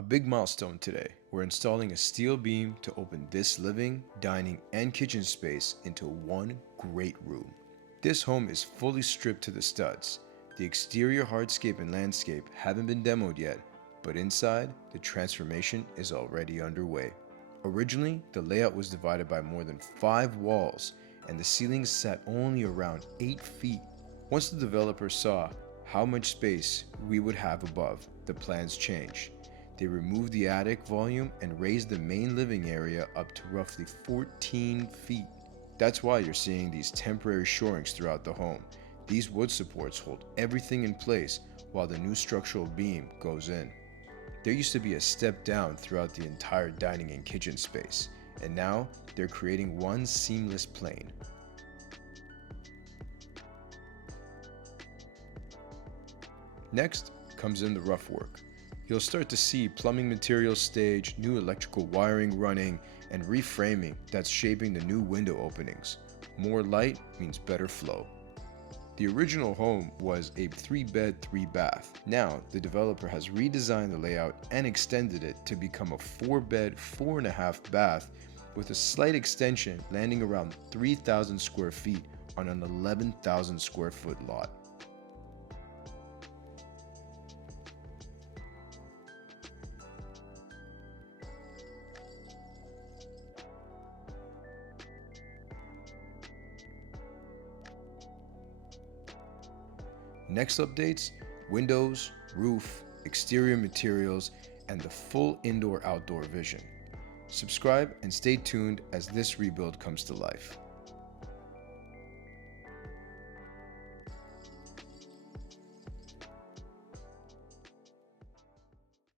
A big milestone today. We're installing a steel beam to open this living, dining, and kitchen space into one great room. This home is fully stripped to the studs. The exterior hardscape and landscape haven't been demoed yet, but inside, the transformation is already underway. Originally, the layout was divided by more than 5 walls, and the ceilings sat only around 8 feet. Once the developer saw how much space we would have above, the plans changed. They removed the attic volume and raised the main living area up to roughly 14 feet. That's why you're seeing these temporary shorings throughout the home. These wood supports hold everything in place while the new structural beam goes in. There used to be a step down throughout the entire dining and kitchen space, and now they're creating one seamless plane. Next comes in the rough work. You'll start to see plumbing materials staged, new electrical wiring running, and reframing that's shaping the new window openings. More light means better flow. The original home was a 3-bed, 3-bath. Now, the developer has redesigned the layout and extended it to become a 4-bed, 4.5 bath with a slight extension landing around 3,000 square feet on an 11,000 square foot lot. Next updates: windows, roof, exterior materials, and the full indoor-outdoor vision. Subscribe and stay tuned as this rebuild comes to life.